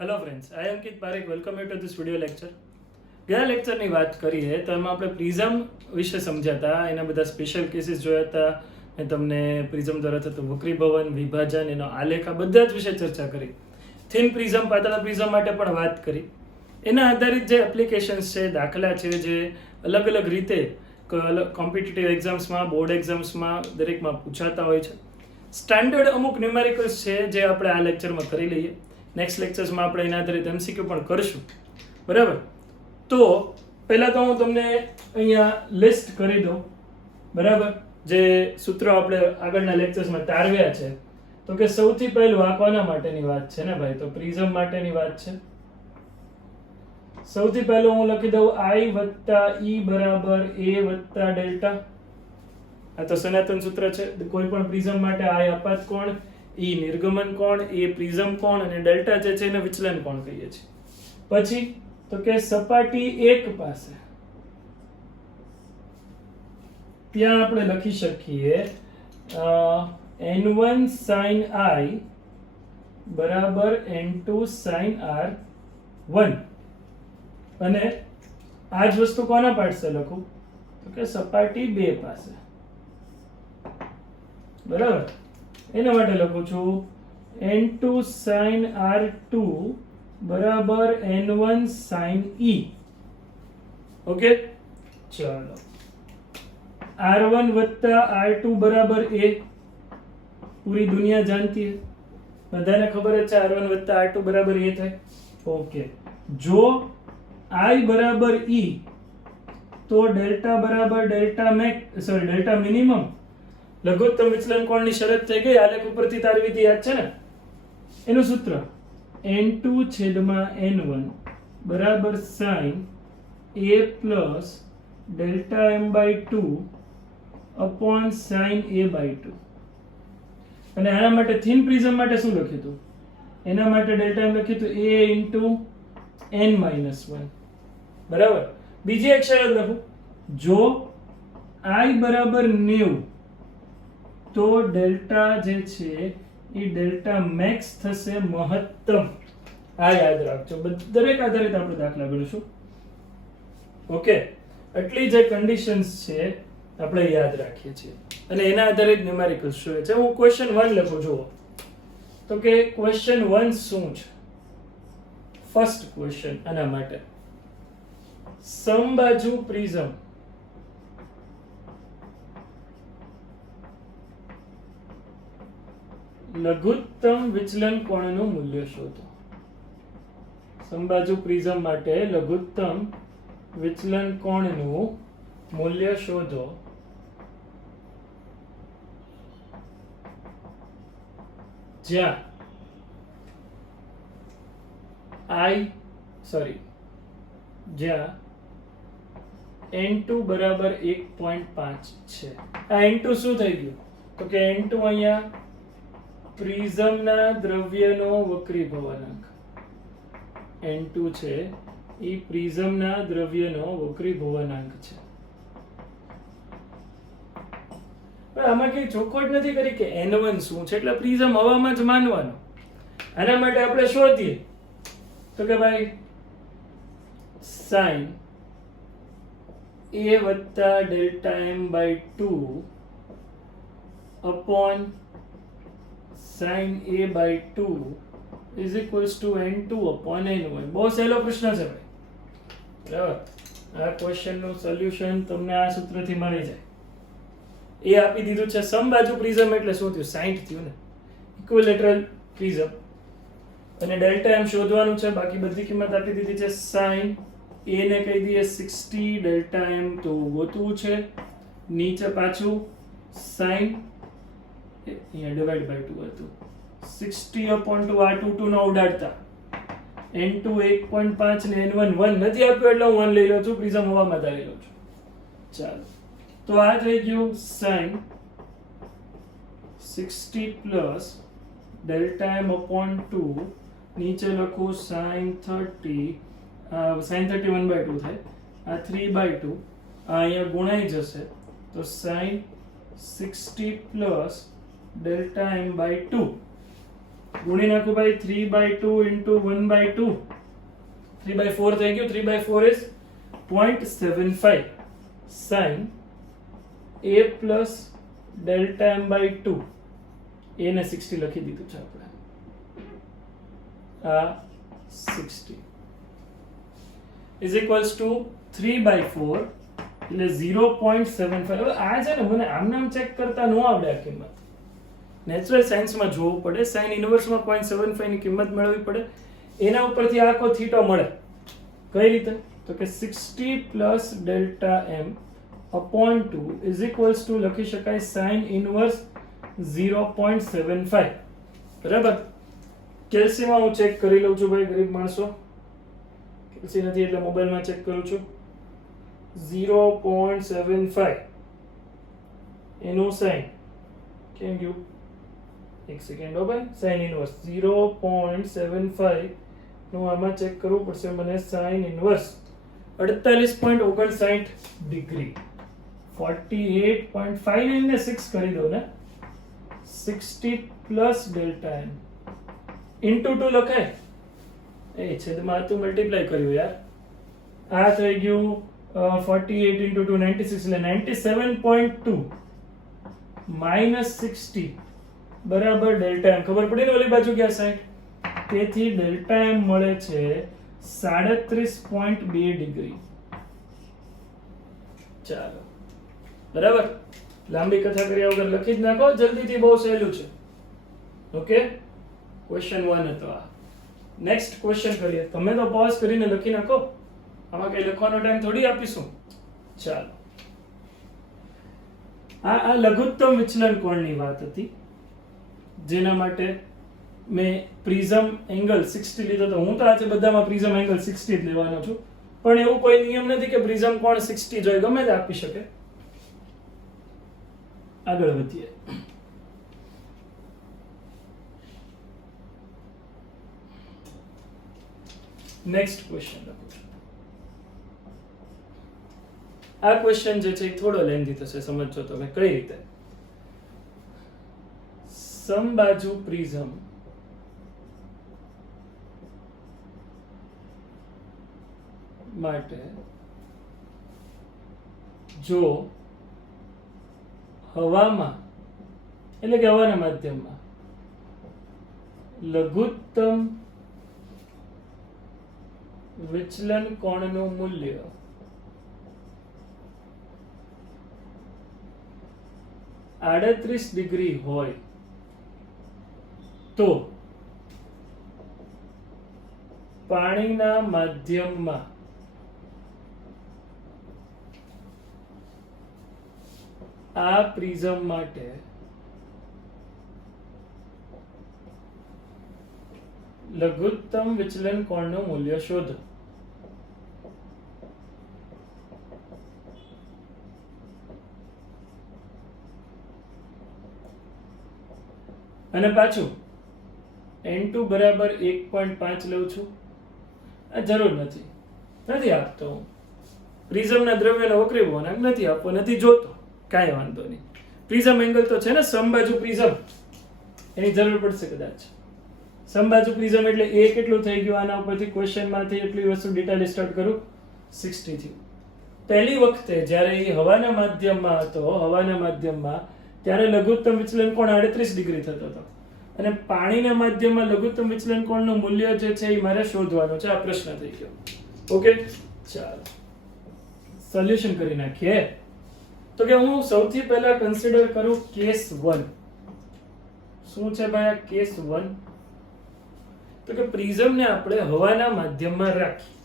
Hello friends, I Ankit Parekh. Welcome you two this video lecture. ગયા લેક્ચરની વાત કરીએ તો એમાં આપણે પ્રિઝમ વિશે સમજ્યા હતા, એના બધા સ્પેશિયલ કેસીસ જોયા હતા. મેં તમને પ્રિઝમ દ્વારા થતું વક્રીભવન, વિભાજન, એનો આલેખ, આ બધા જ વિશે ચર્ચા કરી. થિન પ્રિઝમ, પાતળા પ્રિઝમ માટે પણ વાત કરી. એના આધારિત જે એપ્લિકેશન્સ છે, દાખલા છે, જે અલગ અલગ રીતે કોમ્પિટિટિવ એક્ઝામ્સમાં, બોર્ડ એક્ઝામ્સમાં દરેકમાં પૂછાતા હોય છે. સ્ટાન્ડર્ડ અમુક ન્યુમેરિકલ્સ છે જે આપણે આ લેક્ચરમાં કરી લઈએ. નેક્સ્ટ લેક્ચર્સમાં આપણે એના આધારિત એમસીક્યુ પણ કરશું, બરાબર. તો પહેલાં તો હું તમને અહીંયા લિસ્ટ કરી દઉં, બરાબર, જે સૂત્રો આપણે આગળના લેક્ચર્સમાં તારવ્યા છે. તો કે સૌથી પહેલું આ કોના માટેની વાત છે ને ભાઈ? તો પ્રિઝમ માટેની વાત છે. સૌથી પહેલું હું લખી દઉં I વત્તા E બરાબર A વત્તા ડેલ્ટા. આ તો સનાતન સૂત્ર છે. કોઈ પણ પ્રિઝમ માટે I આપાત કોણ, E નિર્ગમન કોણ, A પ્રિઝમ કોણ અને ડેલ્ટા જે છે એને વિચલન કોણ કહીએ છીએ. પછી તો કે સપાટી 1 પાસે ત્યાં આપણે લખી શકીએ n1 sin I બરાબર n2 sin R1. અને આ જ વસ્તુ કોના પાસે લખું? તો કે સપાટી 2 પાસે, બરાબર. એના માટે લખું છું n2 sin R2 બરાબર n1 sin E. ઓકે, ચાલો. R1 વત્તા R2 બરાબર A, પૂરી દુનિયા જાણતી है, બધાને ખબર જ છે R1 વત્તા R2 બરાબર A થાય. ઓકે, જો I બરાબર E તો ડેલ્ટા બરાબર ડેલ્ટા ડેલ્ટા મિનિમમ, લઘુત્તમ વિચલન કોણની શરત થઈ ગઈ. આલેખ ઉપરથી તારવી હતી, યાદ છે ને? એનું સૂત્ર n2 છેદમાં n1 બરાબર sin A plus delta m/2 upon sin A/2. અને આના માટે થિન પ્રિઝમ માટે શું લખ્યું હતું? એના માટે ડેલ્ટા m લખ્યું હતું A ઇન્ટુ n-1, બરાબર. બીજી એક શરત લખું, જો I બરાબર 90 તો ડેલ્ટા જે છે એ ડેલ્ટા મેક્સ થશે, મહત્તમ. આ યાદ રાખજો, દરેક આધારિત આપણે દાખલા ગણીશું. ઓકે, એટલી જે કન્ડિશન્સ છે આપણે યાદ રાખીએ છીએ અને એના આધારિત ન્યુમેરિકલ્સ જોઈએ છે. હું ક્વેશ્ચન 1 લખું, જુઓ તો કે ક્વેશ્ચન 1 શું છે? ફર્સ્ટ ક્વેશ્ચન આના માટે, સમબાજુ પ્રિઝમ લઘુત્તમ વિચલન કોણનું મૂલ્ય શોધો. સમબાજુ પ્રિઝમ માટે લઘુત્તમ વિચલન કોણનું મૂલ્ય શોધો જ્યાં n2 બરાબર 1.5 છે. આ n2 શું થઈ ગયું? તો કે n2 અહીંયા પ્રિઝમના દ્રવ્યનો વક્રીભવનાંક n2 છે, એ પ્રિઝમના દ્રવ્યનો વક્રીભવનાંક છે. આમાં કઈ ચોખવટ નથી કરી કે n1 શું છે, એટલે પ્રિઝમ હવામાં જ માનવાનો. આના માટે આપણે શોધીએ તો કે ભાઈ sin A વત્તા delta m/2 upon sin A/2 is equals to n2 upon n1. બહુ સહેલો પ્રશ્ન છે ભાઈ, બરાબર. આ ક્વેશ્ચનનું સોલ્યુશન તમને આ સૂત્રથી મળી જાય. એ આપી દીધું છે. સમબાજુ પ્રિઝમ એટલે શું થયું? 60 થયું ને, ઇક્વિલેટરલ પ્રિઝમ. અને ડેલ્ટા એમ શોધવાનું છે, બાકી બધી કિંમત આપી દીધી છે. sin A ને કહી દઈએ 60, ડેલ્ટા એમ તો ગોતવું છે. નીચે પાછું sin અહીંયા ડિવાઇડ બાય 2 હતું, 60 upon 2, આ 2 નો ઉડાડતા n2 1.5 ને n1 1 નથી આપ્યો એટલે હું 1 લઈ લઉં છું, પ્રિઝમ હવામાં ધારી લઉં છું. ચાલો, તો આ થઈ ગયું sin 60 plus delta m upon 2, નીચે લખું sin 30, sin 30 1/2 થાય, આ 3/2, આ અહીંયા ગુણાઈ જશે તો sin 60 પ્લસ ડેલ્ટા m/2 ગુણી નાખું ભાઈ 3/2 into 1/2 3/4 થઈ ગયું 3/4 is 0.75 sin a plus delta m by 2 a ને 60 લખી દીધું છે આપણે આ 60 is equals to 3/4 એટલે 0.75 હવે આ છે ને મને આમ નામ ચેક કરતા ન આવડે આ કિંમત નેચરલ સાયન્સમાં જોવું પડે sin ઇન્વર્સમાં 0.75 ની કિંમત મેળવવી પડે એના ઉપરથી આખો થીટો મળે કઈ રીતે તો કે 60 plus delta m upon 2 is equals to લખી શકાય sin inverse 0.75 બરાબર કેલ્સીમાં હું ચેક કરી લઉં છું ભાઈ ગરીબ માણસો કેલ્સી નથી એટલે મોબાઈલમાં ચેક કરું છું 0.75 એનું sin કેમ ગયું એક સેકન્ડ હો ભાઈ sin inverse 0.75 નું આમાં ચેક કરવું પડશે મને sin inverse 48.59 ડિગ્રી 48.59 ને 6 કરી દો ને 60 plus delta m into 2 લખાય એ છેદમાં તો મલ્ટીપ્લાય કર્યું યાર આ થઈ ગયું 48 into 2 96 એટલે 97.2 minus 60 બરાબર ડેલ્ટા m ખબર પડી ને ઓલી બાજુ ગયા સાઈડ તેથી ડેલ્ટા m મળે છે 37.2 ડિગ્રી ચાલો બરાબર લાંબી કથા કર્યા વગર લખી જ નાખો જલ્દીથી બહુ સહેલું છે ઓકે ક્વેશ્ચન 1 હતો આ નેક્સ્ટ ક્વેશ્ચન કરીએ તમે તો પોઝ કરીને લખી નાખો આમાં કઈ લખવાનો ટાઈમ થોડી આપીશું ચાલો આ લઘુત્તમ વિચલન કોણની વાત હતી જેના માટે મેં પ્રિઝમ એંગલ 60 લીધો તો હું તો આજે બધામાં પ્રિઝમ એંગલ 60 જ લેવાનો છું પણ એવું કોઈ નિયમ નથી કે પ્રિઝમ કોણ 60 જોઈએ ગમે તે આપી શકે આગળ વધીએ નેક્સ્ટ ક્વેશ્ચન લખું છું આ ક્વેશ્ચન જે છે એ થોડો લેન્ધી થશે સમજો તમે કઈ રીતે સમબાજુ પ્રિઝમ માટે જો હવામાં એટલે કે હવાના માધ્યમમાં લઘુત્તમ વિચલન કોણનું મૂલ્ય 38 ડિગ્રી હોય તો પાણીના માધ્યમમાં આ પ્રિઝમ માટે લઘુત્તમ વિચલન કોણનું મૂલ્ય શોધો અને પાછું n2 બરાબર 1.5 લઉં છું આ જરૂર નથી આપતો હું પ્રિઝમના દ્રવ્યનો વક્રી ગુણાંક નથી આપવો નથી જોતો કાંઈ વાંધો નહીં પ્રિઝમ એંગલ તો છે ને સમબાજુ પ્રિઝમ એની જરૂર પડશે કદાચ સમબાજુ પ્રિઝમ એટલે a કેટલું થઈ ગયું આના ઉપરથી ક્વેશ્ચનમાંથી એટલી વસ્તુ ડિટેલ સ્ટાર્ટ કરું 60 થયું પહેલી વખતે જ્યારે એ હવાના માધ્યમમાં હતો ત્યારે લઘુત્તમ વિચલન કોણ 38 ડિગ્રી થતો હતો અને પાણીના માધ્યમમાં લઘુત્તમ વિચલન કોણનું મૂલ્ય જે છે એ મારે શોધવાનું છે આ પ્રશ્ન થઈ ગયો ઓકે ચાલો સોલ્યુશન કરી નાખીએ તો કે હું સૌથી પહેલા કન્સિડર કરું કેસ 1 શું છે ભાઈ આ કેસ 1 તો કે પ્રિઝમ ને આપણે હવાના માધ્યમમાં રાખી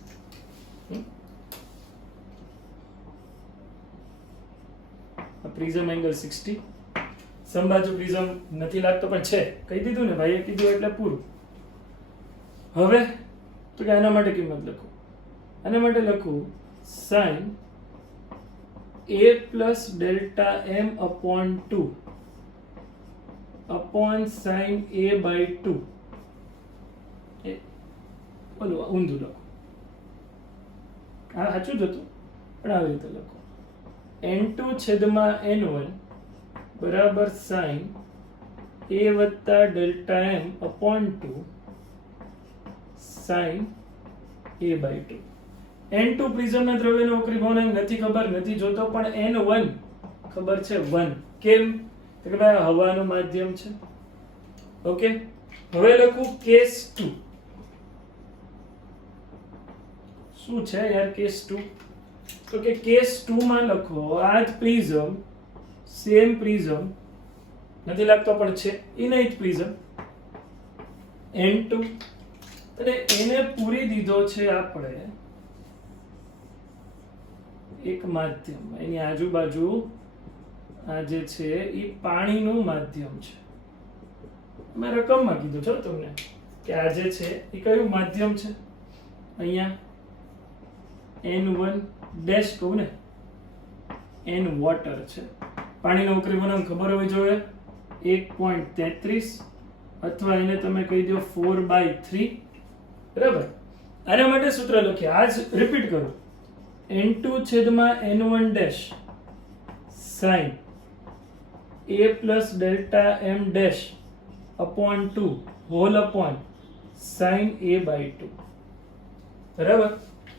પ્રિઝમ એંગલ 60 સમબાજુ પ્રિઝમ નથી લાગતો પણ છે કહી દીધું ને ભાઈએ કીધું એટલે પૂરું હવે તો કે આના માટે કિંમત લખો આના માટે લખું sin a plus delta m upon 2 upon sin a by 2 બોલો ઊંધું લખો આ સાચું જ હતું પણ આવી રીતે લખો n2 છેદમાં n1 બરાબર sin a વત્તા delta m upon 2 sine a by 2. n2 પ્રિઝમના દ્રવ્યનો વક્રી ભવનાંક નથી ખબર, નથી જોતો, પણ n1 ખબર છે 1. કેમ? તો કે ભાઈ હવાનું માધ્યમ છે. ઓકે, હવે લખું કેસ 2. શું છે યાર કેસ 2? તો કે કેસ 2 માં લખો આ જ પ્રિઝમ, સેમ પ્રિઝમ નથી લાગતો પણ છે, એ નહીં જ પ્રિઝમ n2, અને એને પૂરી દીધો છે આપણે એક માધ્યમ. એની આજુબાજુ આ જે છે એ પાણીનું માધ્યમ છે. મેં રકમમાં કીધું છો તમને કે આ જે છે એ કયું માધ્યમ છે. અહીંયા n1 ડેશ કહું ને, n વોટર છે. પાણીનો વક્રી ભવનાંક ખબર હોવી જોઈએ 1.33 અથવા એને તમે કહી દો 4/3. બરાબર. આના માટે સૂત્ર લખીએ, આજ રિપીટ કરું, n2 છેદમાં n1 dash sin a plus delta m dash upon 2 whole upon sin a by 2. બરાબર.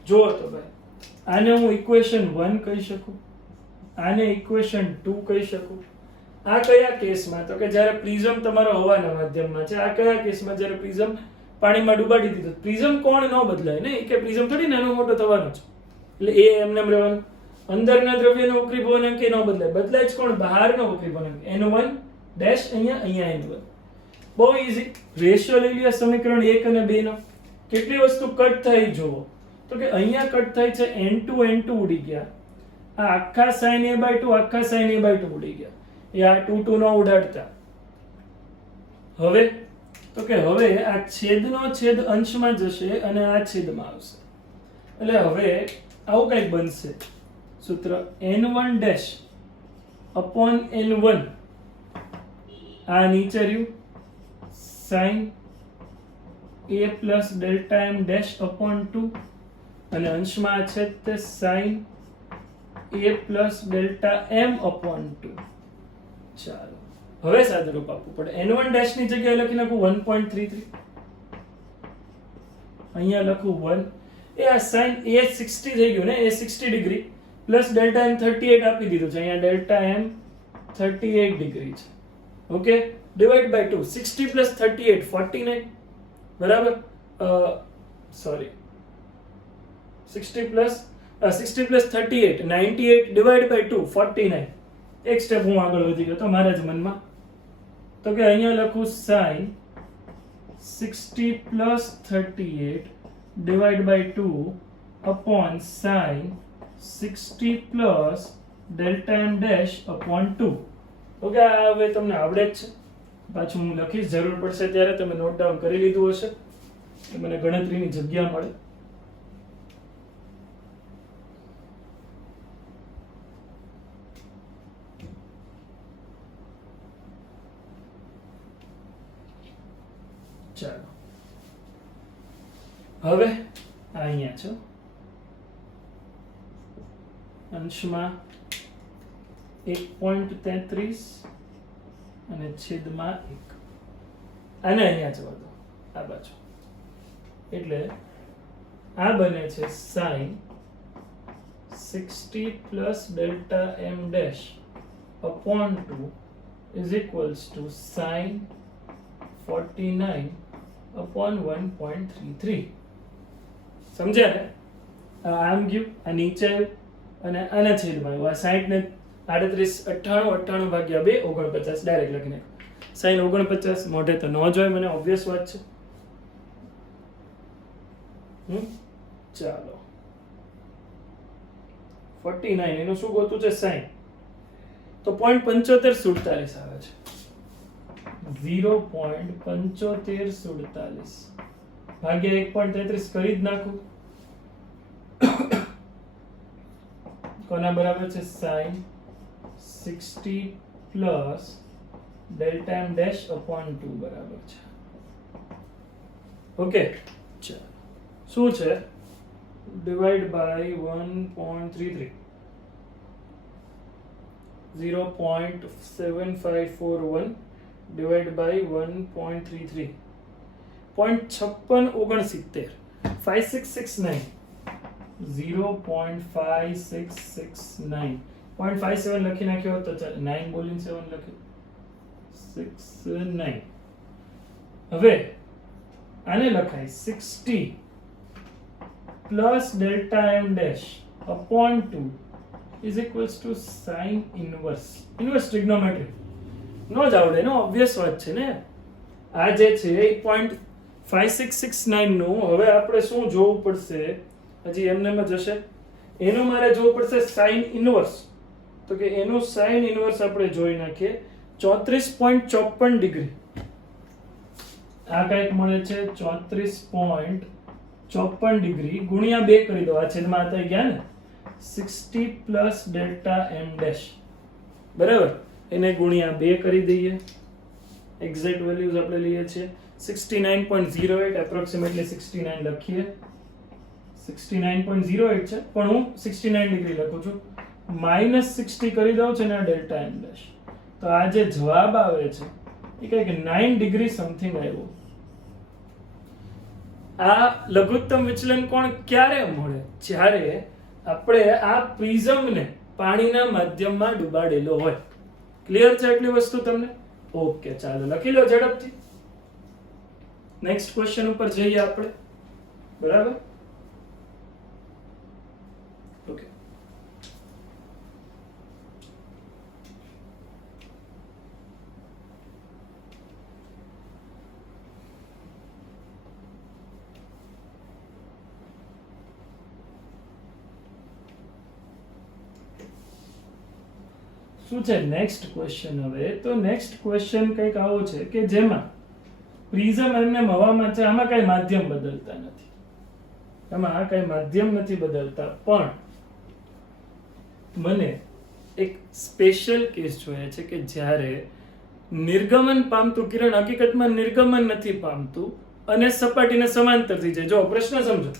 જુઓ તો ભાઈ, આને હું ઇક્વેશન 1 કહી શકું, આને ઇક્વેશન 2 કહી શકું. આ કયા કેસમાં? તો કે જ્યારે પ્રિઝમ તમારો હવાના માધ્યમમાં છે. આ કયા કેસમાં? જ્યારે પ્રિઝમ પાણીમાં ડુબાડી દીધો. પ્રિઝમ કોણ ન બદલાય ને, કે પ્રિઝમ થોડી નાનો મોટો થવાનો છે, એટલે એ એમને એમ રહેવાનું. અંદરના દ્રવ્યનો વક્રી ભવનાંક એ ન બદલાય, બદલાય જ કોણ? બહારનો વક્રી ભવનાંક n1 ડેશ. અહીંયા n1. બહુ ઈઝી. રેશિયો લઈ લ્યો સમીકરણ 1 અને 2 નો. કેટલી વસ્તુ કટ થઈ જુઓ તો કે અહીંયા કટ થાય છે n2 ઉડી ગયા, આ આખા sin a બાય 2 આખા sin a બાય 2 ઉડી ગયા, એ આ 2 નો ઉડાડતા. હવે તો કે હવે આ છેદનો છેદ અંશમાં જશે અને આ છેદમાં આવશે, એટલે હવે આવું કંઈક બનશે સૂત્ર n1 ડેશ અપોન n1, આ નીચે રહ્યું sin a plus delta m dash upon 2, અને અંશમાં છે તે sin a plus delta m upon 2. ચાલો હવે સાદું રૂપ આપવું પડે. n1 ડેશ ની જગ્યાએ લખી નાખું 1.33, અહીંયા લખું 1. એ આ sin a 60 થઈ ગયું ને, એ 60 ડિગ્રી પ્લસ ડેલ્ટા m 38 આપી દીધું છે. અહીંયા ડેલ્ટા m 38 ડિગ્રી છે. Okay, divide by 2. 60 પ્લસ 38 49. બરાબર. Sorry, 60 plus 38 98 divide by 2 49. એક સ્ટેપ હું આગળ વધી ગયો તો મારા જ મનમાં. તો કે અહીંયા લખું sin 60 plus 38 divide by 2 upon sin 60 plus delta m dash upon 2. Okay, આ હવે તમને આવડે જ છે. પાછું હું લખીશ, જરૂર પડશે ત્યારે તમે નોટ ડાઉન કરી લીધું હશે, મને ગણતરીની જગ્યા મળે. ચાલો હવે અહીંયા છો અંશમાં 1.33 અને છેદમાં 1, અને અહીંયા જવા દો આ બાજુ, એટલે આ બને છે sin 60 plus delta m dash upon 2 is equals to sin 49 upon 1.33. સમજ્યા ને? આમ ગયું, આ નીચે આવ્યું અને આના છેદમાં આવ્યું. આ 60 ને 38 98 ભાગ્યા 2 49 ડાયરેક્ટ લખી નાખ્યું. sin 49 મોઢે તો ન જોય મને, ઓબ્વિયસ વાત છે. ચાલો 49 એનું શું ગોતું છે sin, તો 0.7547 આવે છે. 0.7547 ભાગ્યા 1.33 કરી જ નાખું. કોના બરાબર છે? sin 60 plus delta m dash upon 2 બરાબર છે. ઓકે, ચાલો શું છે? ડિવાઇડ બાય 1.33, 0.7541 ડિવાઈડ બાય 1.33 0.5669 5669 0.5669 0.57 લખી નાખ્યો તો 9 બોલીને 7 લખ્યું 69 હવે આને લખાય 60 plus delta M dash upon 2 is equals to sin inverse trigonometry નો જ આવડે ને ઓબ્વિયસ વાત છે ને આ જે છે એ 0.5669 નું હવે આપણે શું જોવું પડશે હજી એમને જ હશે એનું મારે જોવું પડશે sin inverse તો કે એનું sin inverse આપણે જોઈ નાખીએ 34.54 ડિગ્રી આ કંઈક મળે છે 34.54 ડિગ્રી ગુણ્યા 2 કરી દો આ છેદમાં હતા ગયા ને 60 પ્લસ ડેલ્ટા એમ ડેશ બરાબર એને ગુણ્યા 2 કરી દઈએ એક્ઝેક્ટ વેલ્યુઝ આપણે લઈએ છીએ 69.08 એપ્રોક્સિમેટલી 69 લખીએ 69.08 છે પણ હું 69 ડિગ્રી લખું છું -60 કરી દઉં છે ને ડેલ્ટા એમ ડેશ તો આ જે જવાબ આવે છે એ કંઈક 9 ડિગ્રી સમથિંગ આવ્યો આ લઘુત્તમ વિચલન કોણ ક્યારે મળે જ્યારે આપણે આ પ્રિઝમને પાણીના માધ્યમમાં ડુબાડેલો હોય ક્લિયર છે એટલી વસ્તુ તમને ઓકે ચાલો લખી લો ઝડપથી નેક્સ્ટ ક્વેશ્ચન ઉપર જઈએ આપણે બરાબર ઓકે શું છે નેક્સ્ટ ક્વેશ્ચન હવે તો નેક્સ્ટ ક્વેશ્ચન કંઈક આવો છે કે જેમાં પ્રિઝમ એમને હવામાં છે આમાં કઈ માધ્યમ બદલતા નથી આમાં આ કઈ માધ્યમ નથી બદલતા પણ મને એક સ્પેશિયલ કેસ જોઈએ છે કે જ્યારે નિર્ગમન પામતું કિરણ હકીકતમાં નિર્ગમન નથી પામતું અને સપાટીને સમાંતર થઈ જાય જો પ્રશ્ન સમજો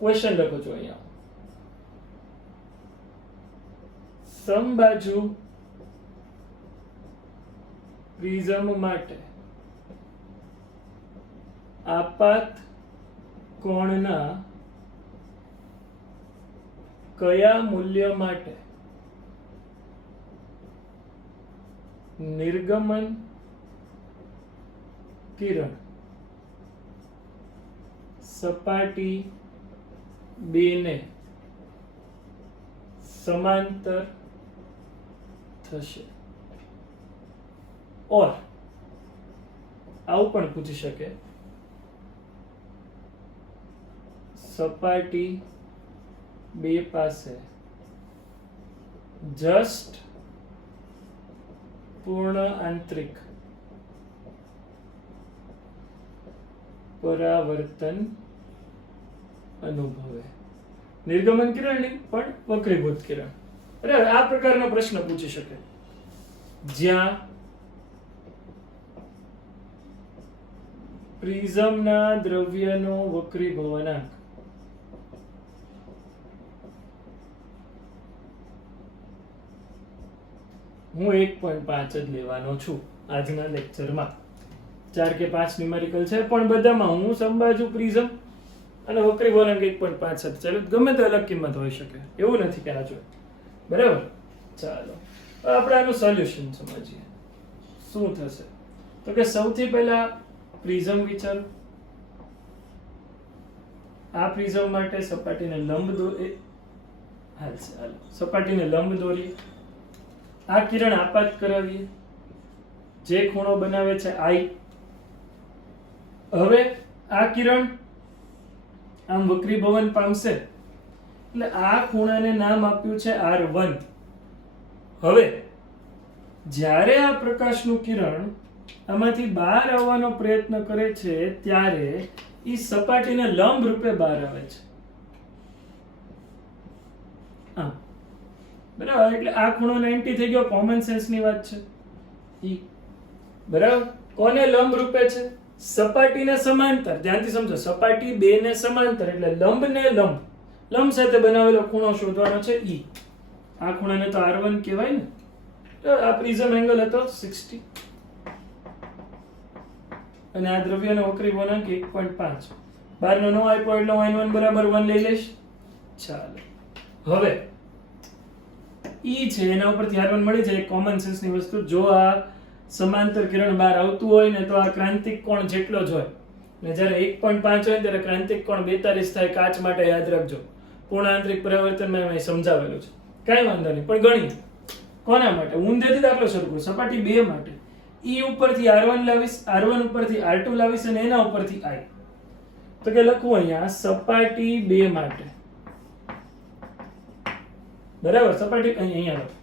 ક્વેશ્ચન લખો છો અહીંયા સમબાજુ પ્રિઝમ માટે આપાત કોણના કયા મૂલ્ય માટે નિર્ગમન કિરણ સપાટી 2 ને સમાંતર થશે ઓર આવું પણ પૂછી શકે સપાટી 2 પાસે જસ્ટ પૂર્ણ આંતરિક પરાવર્તન અનુભવે નિર્ગમન કિરણ નહીં પણ વક્રીભૂત કિરણ અરે આ પ્રકારનો પ્રશ્ન પૂછી શકે જ્યાં પ્રિઝમના દ્રવ્યનો વક્રીભવનાંક હું 1.5 જ લેવાનો છું આજના લેક્ચરમાં 4 કે 5 ન્યુમેરિકલ છે પણ બધામાં હું સમબાજુ પ્રિઝમ અને વક્રીભવનાંક 1.5 છે ચાલો ગમે તે અલગ કિંમત હોઈ શકે એવું નથી કે આ જોઈએ બરાબર ચાલો આપણે આનું સોલ્યુશન સમજીએ શું થશે તો કે સૌથી પહેલા પ્રિઝમ વિચારો આ પ્રિઝમ માટે સપાટીને લંબ દોરીએ હાલશે હાલો સપાટીને લંબ દોરીએ આ કિરણ આપાત કરાવીએ જે ખૂણો બનાવે છે I હવે આ કિરણ આમ વક્રીભવન પામશે એટલે આ ખૂણાને નામ આપ્યું છે R1 હવે જ્યારે આ પ્રકાશનું કિરણ આમાંથી બહાર આવવાનો પ્રયત્ન કરે છે ત્યારે ઈ સપાટીને લંબ રૂપે બહાર આવે છે બરાબર એટલે આ ખૂણો 90 થઈ ગયો કોમન સેન્સ ની વાત છે ઈ બરાબર કોને લંબ રૂપે છે સપાટીને સમાંતર ધ્યાનથી સમજો સપાટી 2 ને સમાંતર એટલે લંબ ને લંબ લંબ સાથે બનાવેલો ખૂણો શોધવાનો છે ઈ આ ખૂણાને તો R1 કહેવાય ને તો આ પ્રિઝમ એંગલ હતો 60 અને આ દ્રવ્યનો વક્રી ગુણાંક 1.5. 12 નો 9 આપ્યો એટલે હું n1 બરાબર 1 લઈ લઈશ. ચાલો હવે E છે એના ઉપરથી r1 મળી જાય. કોમન સેન્સ ની વસ્તુ, જો આ સમાંતર કિરણ બહાર આવતું હોય ને તો આ ક્રાંતિક કોણ જેટલો જ હોય ને જ્યારે 1.5 હોય ત્યારે ક્રાંતિક કોણ 42 થાય. કાચ માટે યાદ રાખજો, પૂર્ણ આંતરિક પરાવર્તનમાં મેં સમજાવેલું છે. કાંઈ વાંધો નહીં, પણ ગણીએ કોના માટે. ઊંધેથી દાખલો શરૂ કરું. સપાટી 2 માટે E ઉપરથી r1 લાવીશ, r1 ઉપરથી r2 લાવીશ અને એના ઉપરથી I. તો કે લખું અહીંયા સપાટી 2 માટે, બરાબર. સપાટી અહીંયા લખો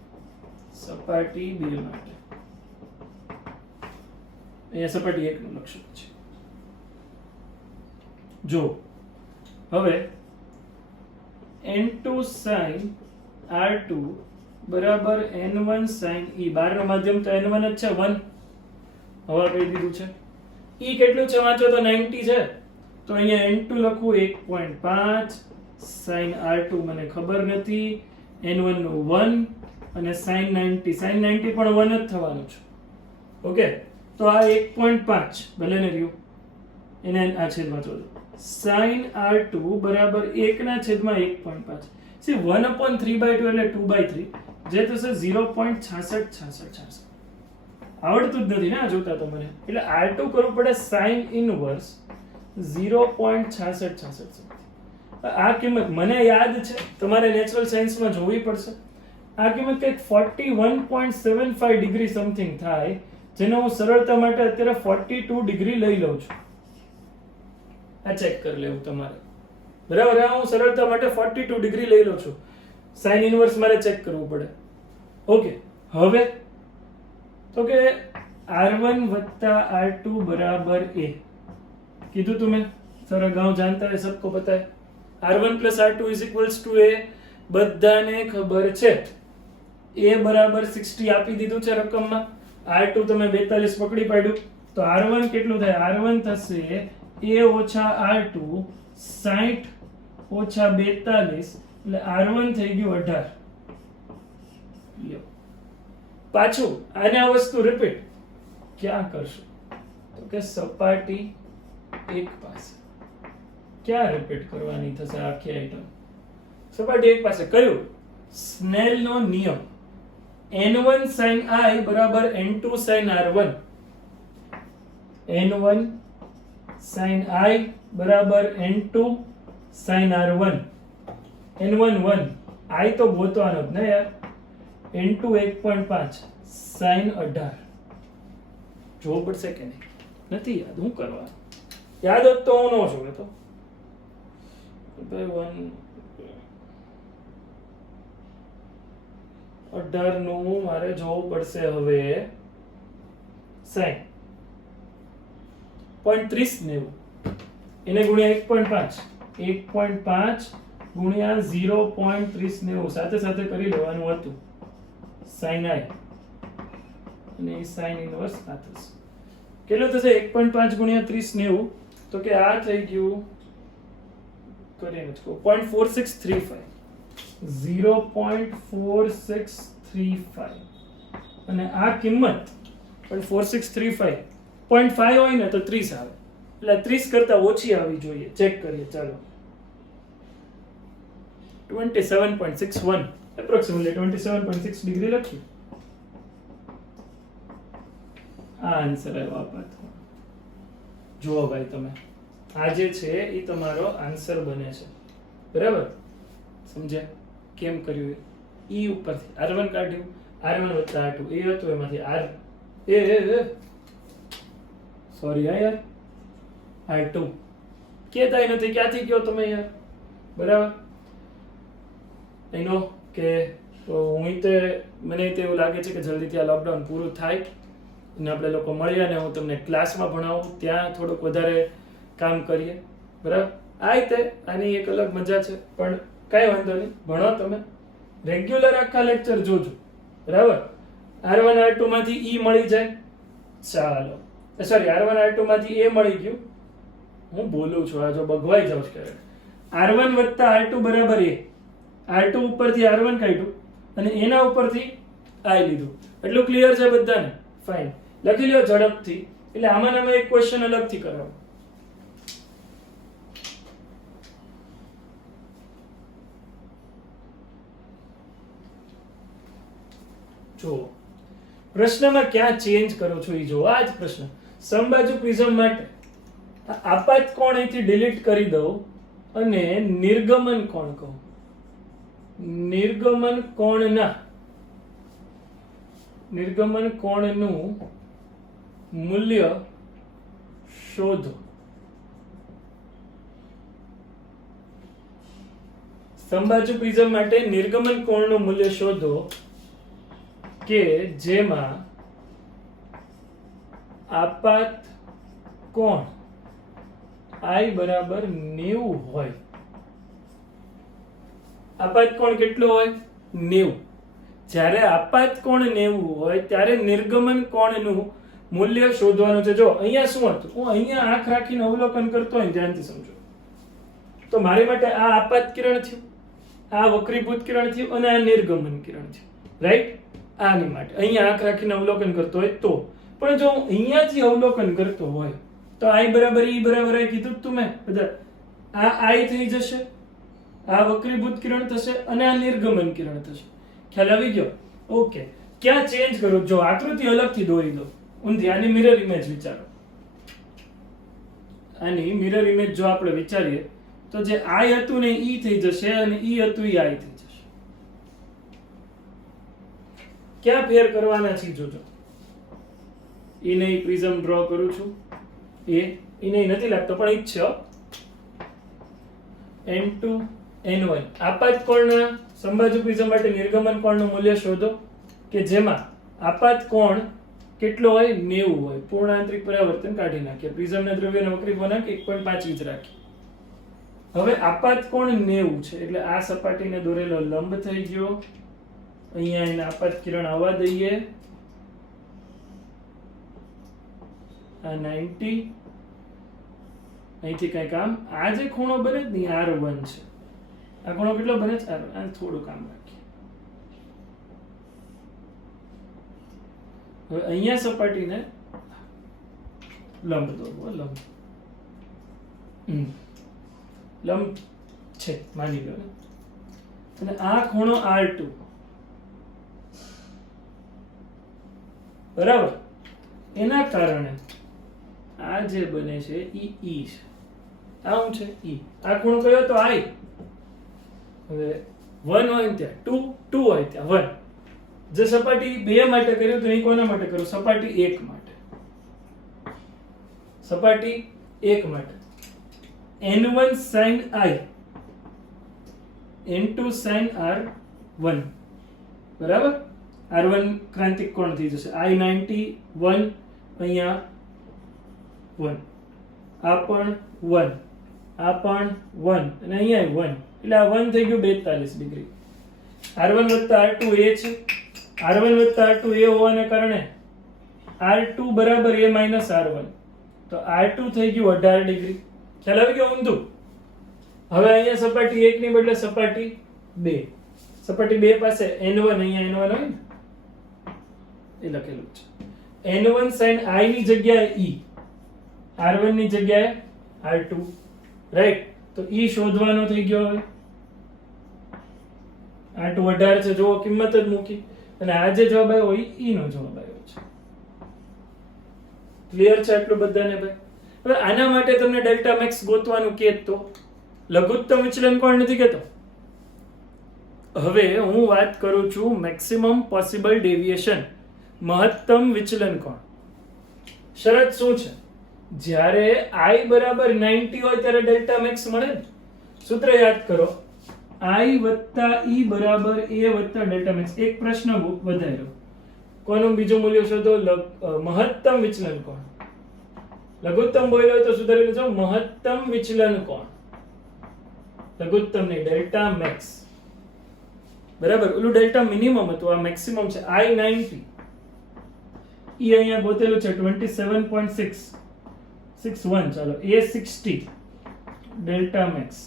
સપાટી 2 માટે. અહીંયા સપાટી 1 નું લક્ષણ છે. જો હવે n2 sin r2 બરાબર n1 sin e. બહારનો માધ્યમ તો n1 જ છે, 1 હવા કહી દીધું છે. e કેટલું છે વાંચો તો 90 છે, તો અહીંયા n2 લખું 1.5 sin r2 મને ખબર નથી, n1 નું 1 અને sin 90 પણ 1 જ થવાનું છે. ઓકે, તો આ 1.5 ભલે ને રહ્યું, એને આ છેદમાં જોડો. sin r2 બરાબર 1/1.5. સી 1/3/2 એટલે 2/3, જે થશે 0.6666. આવડતું જ નથી ને આ જોતા તો મને, એટલે r2 કરવું પડે sin ઇનવર્સ 0.6666. આ કિંમત મને યાદ છે, તમારે નેચરલ સાયન્સમાં જોવી પડશે. આ કિંમત કંઈક 41.75 ડિગ્રી સમથિંગ થાય, જેનો હું સરળતા માટે અત્યારે 42 ડિગ્રી લઈ લઉં છું. આ ચેક કરી લેવું તમારે, બરાબર. આ હું સરળતા માટે 42 ડિગ્રી લઈ લઉં છું. સાઇન ઇનવર્સ મારે ચેક કરવું પડે. ઓકે, હવે તો કે r1 + r2 બરાબર a કીધું તું મેં, સારા ગાંવ જાણતા હે, સબકો પતા હે. r1 + r2 = a બધાને ખબર છે. a બરાબર 60 આપી દીધું છે રકમમાં, r2 તમે 42 પકડી પાડ્યું, તો r1 કેટલું થાય? r1 થશે a - r2 60 - 42, એટલે r1 થઈ ગયું 18. લ્યો પાછું આને આ વસ્તુ રિપીટ ક્યાં કરશું? તો કે સપાટી 1 પાસે. ક્યાં રિપીટ કરવાની થશે આખી આઈટમ? સપાટી 1 પાસે. કયું? સ્નેલનો નિયમ. n1 sin i બરાબર n2 sin r1. n1 sin i બરાબર n2 sin r1. n1 1, i તો ગોતવાનો જ ને યાર. n2 1.5 sin 18. જોવું પડશે કે નહીં? નથી યાદ, હું કરવા યાદ હોત તો હું ન જોવે તો 18 નું મારે જોવું પડશે હવે. sin 0.30 એને ગુણ્યા 1.5, 1.5 ગુણ્યા 0.30 સાથે સાથે કરી લેવાનું હતું. sin i અને sin ઇનવર્સ આ થશે. કેટલું થશે? 1.5 ગુણ્યા 30 તો કે આ થઈ ગયું, કરીને જ કહું, 0.4635. 0.4635 અને આ કિંમત 0.4635 0.5 હોય ને તો 30 આવે, એટલે 30 કરતા ઓછી આવી જોઈએ. ચેક કરીએ, ચાલો. 27.61 એપ્રોક્સિમેટલી 27.6 ડિગ્રી લખ્યું. આ આન્સર આવ્યો આ પાથ. જુઓ ભાઈ તમે, આ જે છે એ તમારો આન્સર બને છે, બરાબર? સમજ્યા કેમ કર્યું? e ઉપરથી r1 કાઢ્યું, r1 + r2 એ હતું, એમાંથી r સોરી યાર r2 કેતાય નથી, ક્યાંથી કયો તમે યાર, બરાબર? એનો કે તો હું તે મને એવું લાગે છે કે જલ્દીથી આ લોકડાઉન પૂરું થાય અને આપણે લોકો મળીએ અને હું તમને ક્લાસમાં ભણાવું, ત્યાં થોડુંક વધારે કામ કરીએ, બરાબર? આ રીતે આની એક અલગ મજા છે, પણ કાંઈ વાંધો નહીં, ભણો તમે રેગ્યુલર આખા લેક્ચર જોજો, બરાબર? r1 r2 માંથી e મળી જાય, ચાલો સોરી r1 r2 માંથી a મળી ગયું. હું બોલું છું, આ જો બગવાઈ જાઉં છું. r1 + r2 બરાબર a. r2 ઉપરથી r1 કાઢ્યું અને એના ઉપરથી i લીધું. એટલું ક્લિયર છે બધાને? ફાઇન. લખી લ્યો ઝડપથી. એટલે આમાં એક ક્વેશ્ચન અલગથી કરવાનો. જો પ્રશ્નમાં ક્યાં ચેન્જ કરો છો એ જો. આ જ પ્રશ્ન સમબાજુ પ્રિઝમ માટે આપાત કોણ અહીંથી ડિલીટ કરી દઉં અને નિર્ગમન કોણ કહું. નિર્ગમન કોણનું મૂલ્ય શોધો. સમબાજુ પ્રિઝમ માટે નિર્ગમન કોણનું મૂલ્ય શોધો કે જેમાં આપાત કોણ I બરાબર 90 હોય. આપાત કોણ કેટલો હોય? 90. જ્યારે આપાત કોણ 90 હોય ત્યારે નિર્ગમન કોણનું મૂલ્ય શોધવાનું છે. જો અહીંયા શું હતું, હું અહીંયા આંખ રાખીને અવલોકન કરતો હોય, ધ્યાનથી સમજો. તો મારી માટે આ આપાત કિરણ થયું, આ વક્રીભૂત કિરણ થયું અને આ નિર્ગમન કિરણ થયું, રાઈટ? આની માટે અહીંયા આંખ રાખીને અવલોકન કરતો હોય તો. પણ જો હું અહીંયાથી અવલોકન કરતો હોય તો I બરાબર E બરાબર I કીધું તું મેં બધા. આ I થઈ જશે, આ વક્રીભૂત કિરણ થશે અને આ નિર્ગમન કિરણ થશે. ખ્યાલ આવી ગયો? ઓકે. ક્યાં ચેન્જ કરો? જો આકૃતિ અલગથી દોરી દો ઊંધી. આની મિરર ઇમેજ વિચારો. આની મિરર ઇમેજ જો આપણે વિચારીએ તો જે I હતું ને E થઈ જશે અને E હતું એ I થઈ જશે. ક્યાં ફેર કરવાના છે જોજો. એ નહીં પ્રિઝમ ડ્રો કરું છું, એ નહીં નથી લાગતો પણ ઈ જ છે. n2 n1 આપાત કોણના સમબાજુ પ્રિઝમ માટે નિર્ગમન કોણનું મૂલ્ય શોધો કે જેમાં આપાત કોણ કેટલો હોય? 90 હોય. પૂર્ણાંતરિક પરાવર્તન કાઢી નાખીએ. પ્રિઝમના દ્રવ્યના વક્રી ગુણાંક 1.5 જ રાખીએ. હવે આપાત કોણ 90 છે એટલે આ સપાટીને દોરેલો લંબ થઈ ગયો. અહીંયા એને આપાત કિરણ આવવા દઈએ. આ 90 અહીંથી કઈ કામ. આ જે ખૂણો બને જ નહીં R1 છે. આ ખૂણો કેટલો બને છે? R1. આ થોડું કામ રાખીએ. હવે અહીંયા સપાટીને લંબ દોરવો. લંબ છે માની લો. અને આ ખૂણો R2 બરાબર. એના કારણે આ જે બને છે એ E છે. આ શું છે? E. આ ખૂણો કયો તો I. હવે 1 હોય ત્યાં 2 હોય ત્યાં 1. જે સપાટી 2 માટે કર્યું તો એ કોના માટે કરું? સપાટી 1 માટે. સપાટી 1 માટે n1 sin I n2 sin R1 બરાબર. R1 ક્રાંતિક કોણ થઈ જશે. I90 1 અહીંયા 1, આ પણ 1, આ પણ 1 અને અહીંયા 1 એટલે આ 1 થઈ ગયું 42 ડિગ્રી. R1 R2 એ છે. R1 R2 એ હોવાને કારણે R2 બરાબર A R1 તો R2 થઈ ગયું 18 ડિગ્રી. ખ્યાલ આવી ગયો? ઊંધું. હવે અહીંયા સપાટી 1 ની બદલે સપાટી 2. સપાટી 2 પાસે n1 અહીંયા n1 હોય ને એ લખેલું છે. n1 sin I ની જગ્યાએ E, R1 ની જગ્યાએ R2, રાઈટ? તો E શોધવાનો થઈ ગયો. હવે R2 18 છે, જો કિંમત જ મૂકી અને આ જે જવાબ આવ્યો એ E નો જવાબ આવ્યો છે. ક્લિયર છે આટલું બધાને ભાઈ? હવે આના માટે તમને ડેલ્ટા મેક્સ ગોતવાનું કે તો લઘુત્તમ વિચલન કોણ નથી કહેતો. હવે હું વાત કરું છું મેક્સિમમ પોસિબલ ડેવિએશન, મહત્તમ વિચલન કોણ. શરત શું છે? જ્યારે I બરાબર 90 હોય ત્યારે ડેલ્ટા મેક્સ મળે ને. સૂત્ર યાદ કરો. I વત્તા E બરાબર A વત્તા ડેલ્ટા મેક્સ. એક પ્રશ્ન વધાર્યો. કોનું બીજું મૂલ્ય શોધો? મહત્તમ વિચલન કોણ. લઘુત્તમ બોલ્યો તો સુધારી લેજો. મહત્તમ વિચલન કોણ. લઘુત્તમ નહીં, ડેલ્ટા મેક્સ. બરાબર. ઓલું ડેલ્ટા મિનિમમ હતું, આ મેક્સિમમ છે. I90 એ અહીંયા ગોતેલું છે 27.661. ચાલો A60 ડેલ્ટા મેક્સ.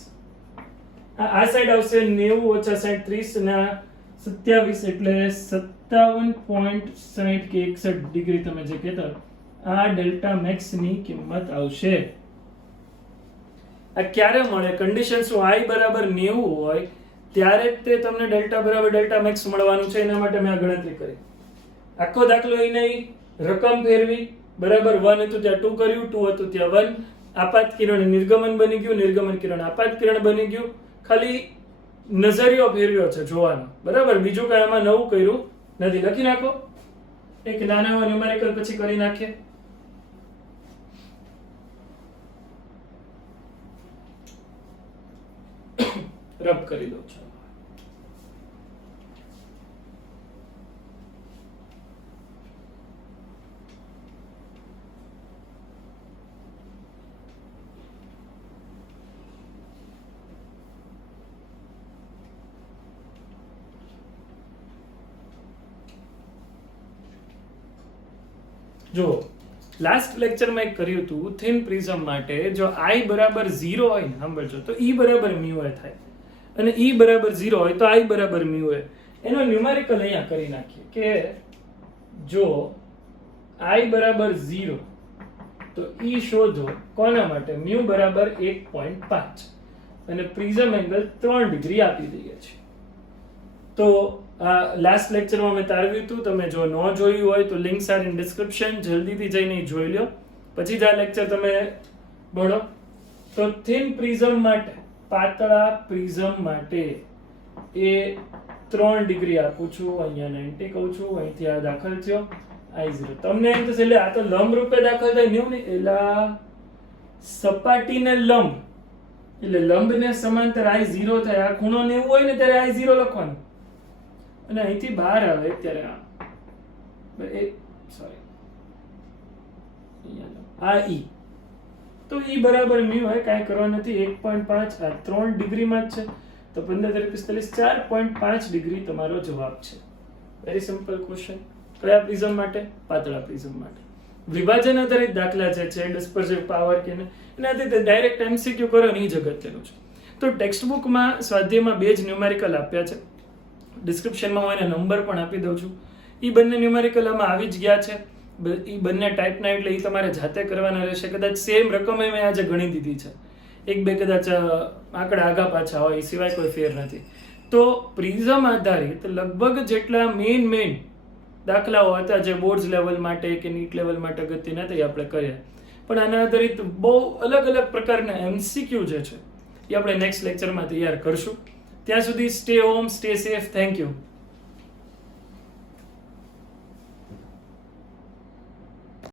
આ સાઈડ આવશે 90 ઓછા 60 30 અને 27 એટલે 57.60 કે 61 ડિગ્રી તમે જે કહેતા આ ડેલ્ટા મેક્સ ની કિંમત આવશે. આ ક્યારે મળે? કન્ડિશન શું? i બરાબર 90 હોય ત્યારે જ તે તમને ડેલ્ટા બરાબર ડેલ્ટા મેક્સ મળવાનું છે. એના માટે મેં આ ગણતરી કરી. આખો દાખલો એ નહીં, રકમ ફેરવી, બરાબર 1 હતું ત્યાં 2 કર્યું, 2 હતું ત્યાં 1, આપાત કિરણ નિર્ગમન બની ગયું, નિર્ગમન કિરણ આપાત કિરણ બની ગયું. ખાલી નજરિયો ફેરવ્યો છે જોવાનો, બરાબર. બીજું કઈ આમાં નવું કર્યું નથી. લખી નાખો એક નાના એવા ન્યુમેરિકલ, પછી કરી નાખીએ. રબ કરી દો. ચાલો જો લાસ્ટ લેક્ચરમાં એક કર્યું હતું થિન પ્રિઝમ માટે, જો i બરાબર 0 હોય ને, સાંભળજો, તો e બરાબર μ થાય, અને e બરાબર 0 હોય તો i બરાબર μ હોય. એનો ન્યુમેરિકલ અહીંયા કરી નાખીએ કે જો i બરાબર 0 તો e શોધો કોના માટે? μ બરાબર 1.5 અને પ્રિઝમ એંગલ 3 ડિગ્રી આપી દઈએ છીએ. તો લાસ્ટ લેક્ચરમાં મેં તારવ્યું હતું, તમે જો ન જોયું હોય તો લિંક્સ આર ઇન ડિસ્ક્રિપ્શન, જલ્દીથી જઈને જોઈ લો, પછી જ આ લેક્ચર તમે ભણો. તો થિન પ્રિઝમ માટે, પાતળા પ્રિઝમ માટે એ 3 ડિગ્રી આપું છું, અહીંયા 90 કહું છું, અહીંથી આ દાખલ થયો i0. તમને એમ થશે એટલે આ તો લંબ રૂપે દાખલ થાય, ન્યુ નહીં, એટલે સપાટીને લંબ એટલે લંબને સમાંતર i0 થાય. આ ખૂણો 90 હોય ને ત્યારે i0 લખવાનું, અને અહીંથી બહાર આવે ત્યારે આ e, તો e બરાબર μ હોય, કાંઈ કરવા નથી. 1.5 આ 3 ડિગ્રીમાં જ છે, તો 15 45 4.5 ડિગ્રી તમારો જવાબ છે. Very simple question. કયા પ્રિઝમ માટે? પાતળા પ્રિઝમ માટે. વિભાજન આધારિત દાખલા છે, ડિસ્પર્સિવ પાવર કે એનાથી ડાયરેક્ટ MCQ કરો ને, એ જ અગત્યનું છે. તો ટેક્સ્ટ બુકમાં સ્વાધ્યાયમાં 2 જ ન્યુમેરિકલ આપ્યા છે, ડિસ્ક્રિપ્શનમાં હું એના નંબર પણ આપી દઉં છું. એ બંને ન્યુમેરિકલ આમાં આવી જ ગયા છે. એ બંને ટાઈપના, એટલે એ તમારે જાતે કરવાના રહેશે. કદાચ સેમ રકમ મેં આજે ગણી દીધી છે, 1-2 કદાચ આંકડા આગા પાછા હોય, એ સિવાય કોઈ ફેર નથી. તો પ્રિઝમ આધારિત લગભગ જેટલા મેઇન દાખલાઓ હતા જે બોર્ડ્સ લેવલ માટે કે નીટ લેવલ માટે અગત્યના હતા, એ આપણે કર્યા. પણ આના આધારિત બહુ અલગ પ્રકારના MCQ જે છે એ આપણે નેક્સ્ટ લેક્ચરમાં તૈયાર કરશું. ત્યાં સુધી stay home, stay safe. Thank you.